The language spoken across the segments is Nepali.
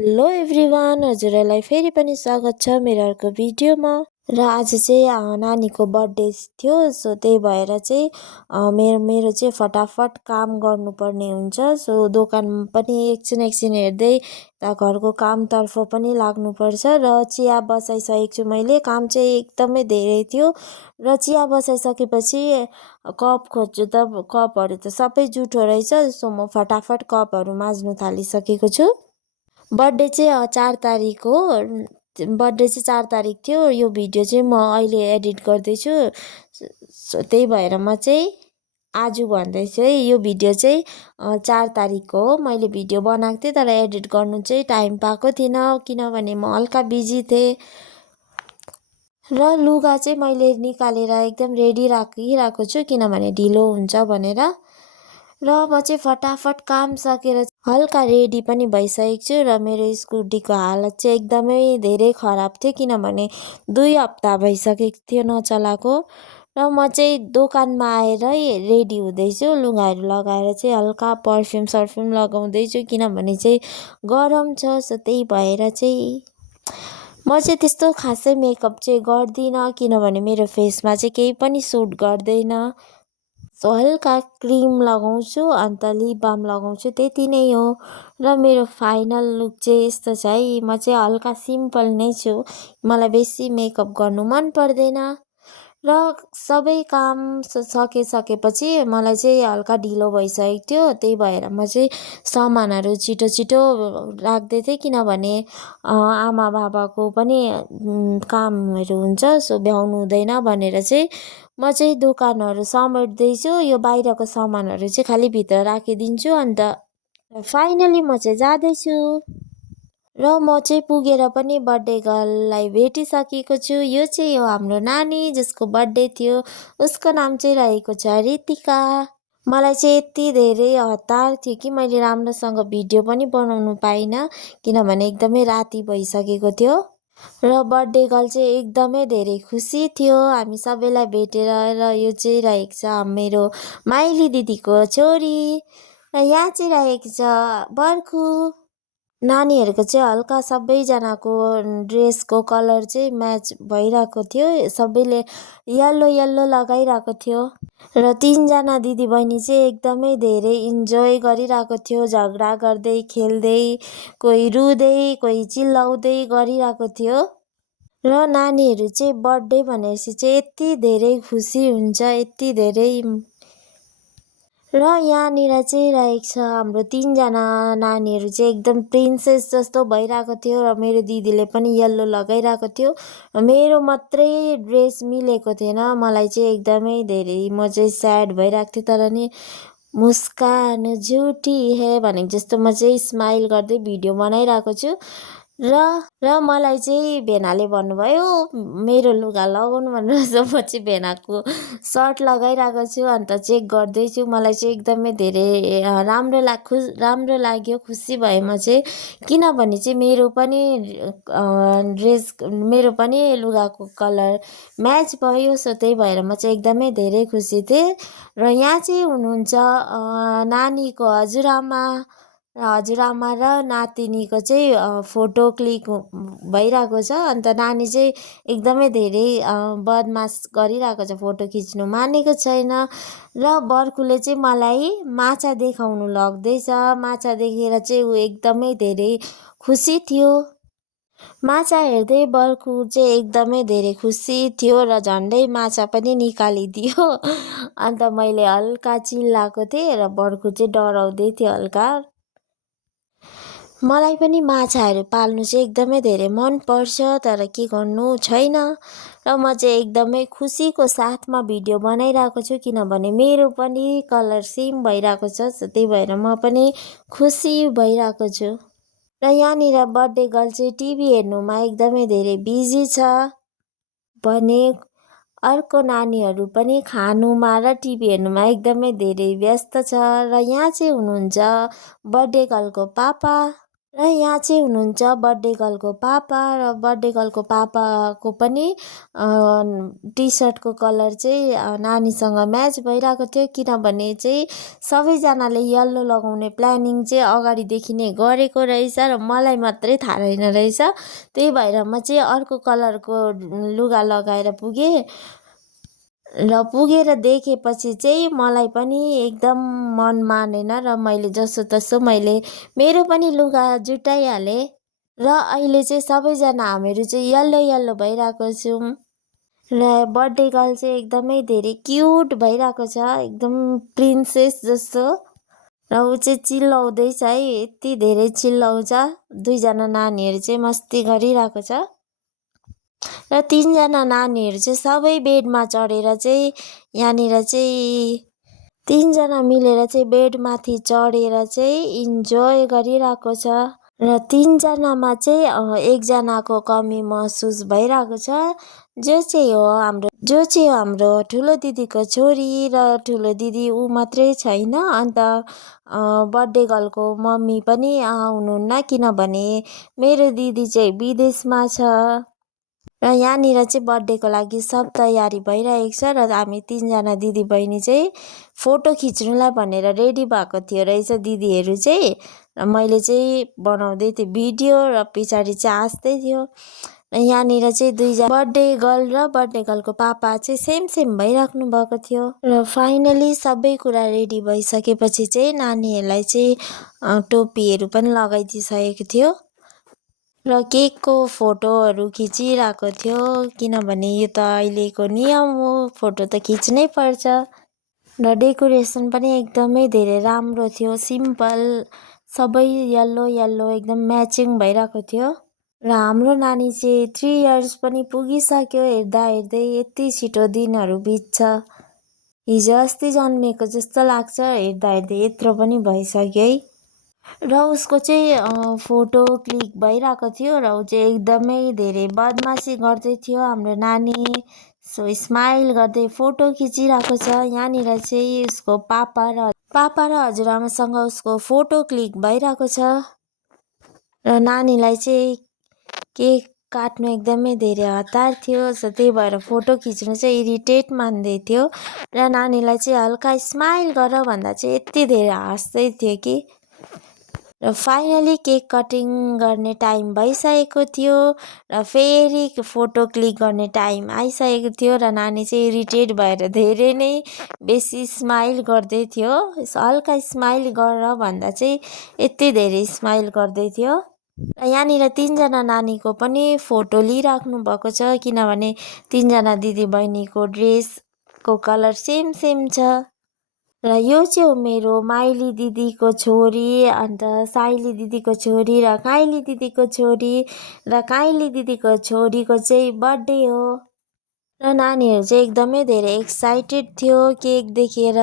हेलो एभ्रिवान, हजुरहरूलाई फेरि पनि स्वागत छ मेरो अर्को भिडियोमा। र आज चाहिँ नानीको बर्थडे थियो, सो त्यही भएर चाहिँ मेरो मेरो चाहिँ फटाफट काम गर्नुपर्ने हुन्छ। सो दोकान पनि एकछिन एकछिन हेर्दै घरको कामतर्फ पनि लाग्नुपर्छ। र चिया बसाइसकेको छु मैले, काम चाहिँ एकदमै धेरै थियो। र चिया बसाइसकेपछि कप खोज्छु त कपहरू त सबै जुठो रहेछ, सो म फटाफट कपहरू माझ्नु थालिसकेको छु। बर्थडे चाहिँ 4 तारिक हो। बर्थडे चाहिँ 4 तारिक थियो। यो भिडियो चाहिँ म अहिले एडिट गर्दैछु, त्यही भएर म चाहिँ आज भन्दैछु है। यो भिडियो चाहिँ 4 तारिकको हो। मैले भिडियो बनाएको थिएँ तर एडिट गर्नु चाहिँ टाइम पाएको थिइनँ, किनभने म हल्का बिजी थिएँ। र लुगा चाहिँ मैले निकालेर एकदम रेडी राखिरहेको छु, किनभने ढिलो हुन्छ भनेर। र म चाहिँ फटाफट काम सकेर हल्का रेडी पनि भइसकेको छु। र मेरो स्कुटीको हालत चाहिँ एकदमै धेरै खराब थियो, किनभने 2 हप्ता भइसकेको थियो नचलाएको। र म चाहिँ दोकानमा आएरै रेडी हुँदैछु, लुगाहरू लगाएर चाहिँ हल्का पर्फ्युम लगाउँदैछु, किनभने चाहिँ गरम छ। सो त्यही भएर चाहिँ म चाहिँ त्यस्तो खासै मेकअप चाहिँ गर्दिनँ, किनभने मेरो फेसमा चाहिँ केही पनि सुट गर्दैन। सो हल्का क्रिम लगाउँछु, अन्त लिप बाम लगाउँछु, त्यति नै हो। र मेरो फाइनल लुक चाहिँ यस्तो छ है। म चाहिँ हल्का सिम्पल नै छु, मलाई बेसी मेकअप गर्नु मन पर्दैन। र सबै काम सकेपछि मलाई चाहिँ हल्का ढिलो भइसकेको थियो, त्यही भएर म चाहिँ सामानहरू छिटो छिटो राख्दै थिएँ, किनभने आमा बाबाको पनि कामहरू हुन्छ, सो भ्याउनु हुँदैन भनेर चाहिँ म चाहिँ दोकानहरू समेट्दैछु। यो बाहिरको सामानहरू चाहिँ खालि भित्र राखिदिन्छु, अन्त फाइनली म चाहिँ जाँदैछु। र म चाहिँ पुगेर पनि बर्थडे गर्ललाई भेटिसकेको छु। यो चाहिँ हो हाम्रो नानी, जसको बर्थडे थियो। उसको नाम चाहिँ रहेको छ रितिका। मलाई चाहिँ यति धेरै हतार थियो कि मैले राम्रोसँग भिडियो पनि बनाउनु पाइनँ, किनभने एकदमै राति भइसकेको थियो। र बर्थडे गर्ल चाहिँ एकदमै धेरै खुसी थियो हामी सबैलाई भेटेर। र यो चाहिँ रहेको छ मेरो माइली दिदीको छोरी। र यहाँ चाहिँ रहेको छ बर्खु। नानीहरूको चाहिँ हल्का सबैजनाको ड्रेसको कलर चाहिँ म्याच भइरहेको थियो, सबैले येल्लो येल्लो लगाइरहेको थियो। र 3जना दिदीबहिनी चाहिँ एकदमै धेरै इन्जोय गरिरहेको थियो, झगडा गर्दै खेल्दै, कोही रुँदै कोही चिल्लाउँदै गरिरहेको थियो। र नानीहरू चाहिँ बर्थडे भनेपछि चाहिँ यति धेरै खुसी हुन्छ, यति धेरै। र यहाँनिर चाहिँ रहेको छ हाम्रो 3जना नानीहरू चाहिँ एकदम प्रिन्सेस जस्तो भइरहेको थियो। र मेरो दिदीले पनि येल्लो लगाइरहेको थियो, र मेरो मात्रै ड्रेस मिलेको थिएन। मलाई चाहिँ एकदमै धेरै, म चाहिँ स्याड भइरहेको थिएँ। तर नि मुस्कान झुटी है भनेको जस्तो म चाहिँ स्माइल गर्दै भिडियो बनाइरहेको छु। र मलाई चाहिँ भेनाले भन्नुभयो मेरो लुगा लगाउनु भनेर, सो म चाहिँ भेनाको सर्ट लगाइरहेको छु, अन्त चेक गर्दैछु। मलाई चाहिँ एकदमै धेरै राम्रो लाग्यो, खुसी भएँ म चाहिँ, किनभने चाहिँ मेरो पनि मेरो पनि लुगाको कलर म्याच भयो। सो त्यही भएर म चाहिँ एकदमै धेरै खुसी थिएँ। र यहाँ चाहिँ हुनुहुन्छ नानीको हजुरआमा र नातिनीको चाहिँ फोटो क्लिक भइरहेको छ। अन्त नानी चाहिँ एकदमै धेरै बदमास गरिरहेको छ, फोटो खिच्नु मानेको छैन। र बर्खुले चाहिँ मलाई माछा देखाउनु लग्दैछ, माछा देखेर चाहिँ ऊ एकदमै धेरै खुसी थियो। माछा हेर्दै बर्खु चाहिँ एकदमै धेरै खुसी थियो, र झन्डै माछा पनि निकालिदियो। अन्त मैले हल्का चिल्लाएको थिएँ, र बर्खु चाहिँ डराउँदै थियो हल्का। मलाई पनि माछाहरू पाल्नु चाहिँ एकदमै धेरै मन पर्छ, तर के गर्नु छैन। र म चाहिँ एकदमै खुसीको साथमा भिडियो बनाइरहेको छु, किनभने मेरो पनि कलर सेम भइरहेको छ, त्यही भएर म पनि खुसी भइरहेको छु। र यहाँनिर बर्थडे गर्ल चाहिँ टिभी हेर्नुमा एकदमै धेरै बिजी छ भने अर्को नानीहरू पनि खानुमा र टिभी हेर्नुमा एकदमै धेरै व्यस्त छ। र यहाँ चाहिँ हुनुहुन्छ बर्थडे गर्लको पापा। र यहाँ चाहिँ हुनुहुन्छ बर्थडे गर्लको पापा र बर्थडे गर्लको पापाको पनि टी सर्टको कलर चाहिँ नानीसँग म्याच भइरहेको थियो, किनभने चाहिँ सबैजनाले यल्लो लगाउने प्लानिङ चाहिँ अगाडिदेखि नै गरेको रहेछ र मलाई मात्रै थाहा रहेन रहेछ। त्यही भएर म चाहिँ अर्को कलरको लुगा लगाएर पुगेँ र पुगेर देखेपछि चाहिँ मलाई पनि एकदम मन मानेन र मैले जसोतसो मेरो पनि लुगा जुटाइहालेँ र अहिले चाहिँ सबैजना हामीहरू चाहिँ यल्लो यल्लो भइरहेको छौँ र बर्थडे गर्ल चाहिँ एकदमै धेरै क्युट भइरहेको छ, एकदम प्रिन्सेस जस्तो र ऊ चाहिँ चिल्लाउँदैछ है, यति धेरै चिल्लाउँछ। दुईजना नानीहरू चाहिँ मस्ती गरिरहेको छ र तीनजना नानीहरू चाहिँ सबै बेडमा चढेर चाहिँ यहाँनिर चाहिँ तीनजना मिलेर चाहिँ बेडमाथि चढेर चाहिँ इन्जोय गरिरहेको छ र तीनजनामा चाहिँ एकजनाको कमी महसुस भइरहेको छ, जो चाहिँ हो हाम्रो ठुलो दिदीको छोरी र ठुलो दिदी ऊ मात्रै छैन। अन्त बर्थडे गर्लको मम्मी पनि हुनुहुन्न, किनभने मेरो दिदी चाहिँ विदेशमा छ र यहाँनिर चाहिँ बर्थडेको लागि सब तयारी भइरहेको छ र हामी तीनजना दिदी बहिनी चाहिँ फोटो खिच्नुलाई भनेर रेडी भएको थियो रहेछ दिदीहरू चाहिँ, र मैले चाहिँ बनाउँदै थिएँ भिडियो र पछाडि चाहिँ हाँस्दै थियो। र यहाँनिर चाहिँ दुईजना बर्थडे गर्ल र बर्थडे गर्लको पापा चाहिँ सेम सेम भइराख्नु भएको थियो र फाइनली सबै कुरा रेडी भइसकेपछि चाहिँ नानीहरूलाई चाहिँ टोपीहरू पनि लगाइदिइसकेको थियो र केकको फोटोहरू खिचिरहेको थियो, किनभने यो त अहिलेको नियम हो, फोटो त खिच्नै पर्छ। र डेकोरेसन पनि एकदमै धेरै राम्रो थियो, सिम्पल, सबै यल्लो यल्लो एकदम म्याचिङ भइरहेको थियो र हाम्रो नानी चाहिँ 3 इयर्स पनि पुगिसक्यो, हेर्दा हेर्दै यति छिटो दिनहरू बित्छ। हिजो अस्ति जन्मेको जस्तो लाग्छ, हेर्दा हेर्दै यत्रो पनि भइसक्यो है। र उसको चाहिँ फोटो क्लिक भइरहेको थियो र ऊ चाहिँ एकदमै धेरै बदमासी गर्दै थियो हाम्रो नानी, सो स्माइल गर्दै फोटो खिचिरहेको छ। यहाँनिर चाहिँ उसको पापा र हजुरआमासँग उसको फोटो क्लिक भइरहेको छ र नानीलाई चाहिँ केक काट्नु एकदमै धेरै हतार थियो, सो त्यही भएर फोटो खिच्नु चाहिँ इरिटेट मान्दै थियो र नानीलाई चाहिँ हल्का स्माइल गर भन्दा चाहिँ यति धेरै हाँस्दै थियो कि। र फाइनली केक कटिङ गर्ने टाइम भइसकेको थियो र फेरि फोटो क्लिक गर्ने टाइम आइसकेको थियो र नानी चाहिँ इरिटेट भएर धेरै नै बेसी स्माइल गर्दै थियो, हल्का स्माइल गर भन्दा चाहिँ यति धेरै स्माइल गर्दै थियो। र यहाँनिर तीनजना नानीको पनि फोटो लिइराख्नु भएको छ, किनभने तीनजना दिदी बहिनीको ड्रेसको कलर सेम सेम छ र यो चाहिँ हो मेरो माइली दिदीको छोरी, अन्त साइली दिदीको छोरी र काइली दिदीको छोरी र काइली दिदीको छोरीको चाहिँ बर्थडे हो र नानीहरू चाहिँ एकदमै धेरै एक्साइटेड थियो केक देखेर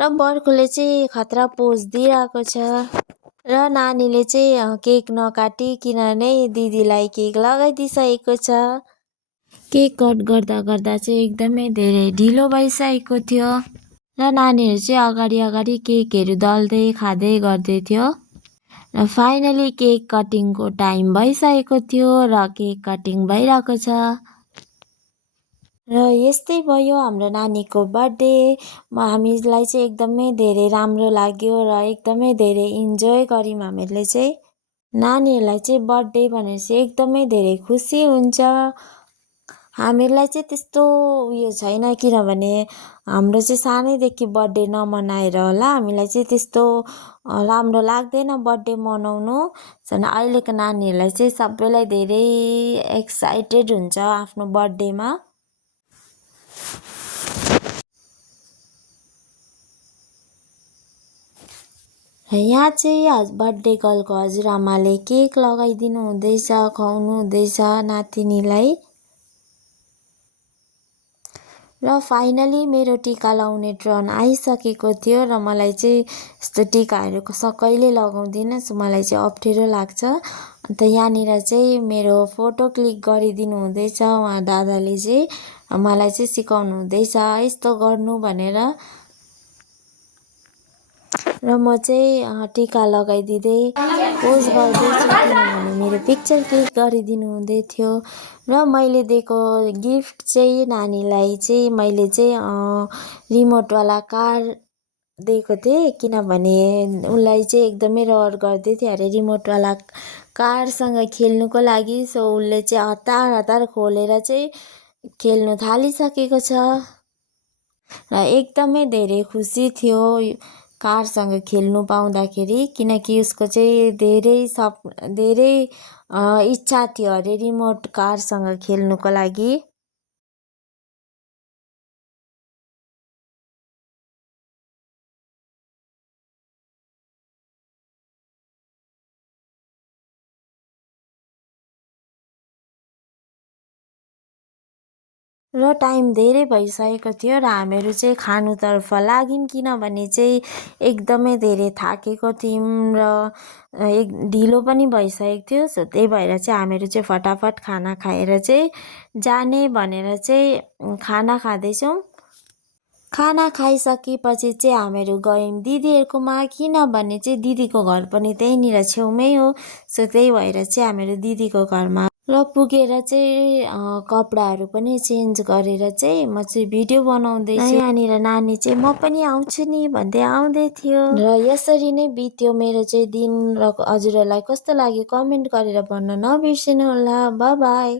र बर्कोले चाहिँ खतरा पोज दिइरहेको छ र नानीले चाहिँ केक नकाटिकन नै दिदीलाई केक लगाइदिइसकेको छ। केक कट गर्दा गर्दा चाहिँ एकदमै धेरै ढिलो भइसकेको थियो र नानीहरू चाहिँ अगाडि अगाडि केकहरू दल्दै खाँदै गर्दै थियो र फाइनली केक कटिङको टाइम भइसकेको थियो र केक कटिङ भइरहेको छ र यस्तै भयो हाम्रो नानीको बर्थडे। हामीलाई चाहिँ एकदमै धेरै राम्रो लाग्यो र एकदमै धेरै इन्जोय गऱ्यौँ हामीहरूले चाहिँ। नानीहरूलाई चाहिँ बर्थडे भनेपछि एकदमै धेरै खुसी हुन्छ। हामीहरूलाई चाहिँ त्यस्तो उयो छैन, किनभने हाम्रो चाहिँ सानैदेखि बर्थडे नमनाएर होला, हामीलाई चाहिँ त्यस्तो राम्रो लाग्दैन बर्थडे मनाउनु। झन् अहिलेको नानीहरूलाई चाहिँ सबैलाई धेरै एक्साइटेड हुन्छ आफ्नो बर्थडेमा। यहाँ चाहिँ बर्थडे गर्लको हजुरआमाले केक लगाइदिनु हुँदैछ, खुवाउनु हुँदैछ नातिनीलाई र फाइनली मेरो टिका लाउने टर्न आइसकेको थियो र मलाई चाहिँ यस्तो टिकाहरू कहिले लगाउँदिनँ, सो मलाई चाहिँ अप्ठ्यारो लाग्छ। अन्त यहाँनिर चाहिँ मेरो फोटो क्लिक गरिदिनु हुँदैछ उहाँ दादाले चाहिँ मलाई चाहिँ सिकाउनु हुँदैछ यस्तो गर्नु भनेर। र म चाहिँ टिका लगाइदिँदै पोज गर्दैछु किनभने मेरो पिक्चर क्लिक गरिदिनु हुँदै थियो। र मैले दिएको गिफ्ट चाहिँ नानीलाई चाहिँ मैले चाहिँ रिमोटवाला कार दिएको थिएँ किनभने उसलाई चाहिँ एकदमै रहर गर्दै थियो अरे रिमोटवाला कारसँग खेल्नुको लागि। सो उसले चाहिँ हतार हतार खोलेर चाहिँ खेल्नु थालिसकेको छ र एकदमै धेरै खुसी थियो कारसँग खेल्नु पाउँदाखेरि किनकि उसको चाहिँ धेरै इच्छा थियो अरे रिमोट कारसँग खेल्नुको लागि। र टाइम धेरै भइसकेको थियो र हामीहरू चाहिँ खानुतर्फ लाग्यौँ किनभने चाहिँ एकदमै धेरै थाकेको थियौँ र ढिलो पनि भइसकेको थियो। सो त्यही भएर चाहिँ हामीहरू चाहिँ फटाफट खाना खाएर चाहिँ जाने भनेर चाहिँ खाना खाँदैछौँ। खाना खाइसकेपछि चाहिँ हामीहरू गयौँ दिदीहरूकोमा किनभने चाहिँ दिदीको घर पनि त्यहीँनिर छेउमै हो। सो त्यही भएर चाहिँ हामीहरू दिदीको घरमा र पुगेर चाहिँ कपडाहरू पनि चेन्ज गरेर चाहिँ म चाहिँ भिडियो बनाउँदैछु। यहाँनिर नानी चाहिँ म पनि आउँछु नि भन्दै आउँदै थियो र यसरी नै बित्यो मेरो चाहिँ दिन। र हजुरहरूलाई कस्तो लाग्यो कमेन्ट गरेर भन्न नबिर्सिनु होला। By by.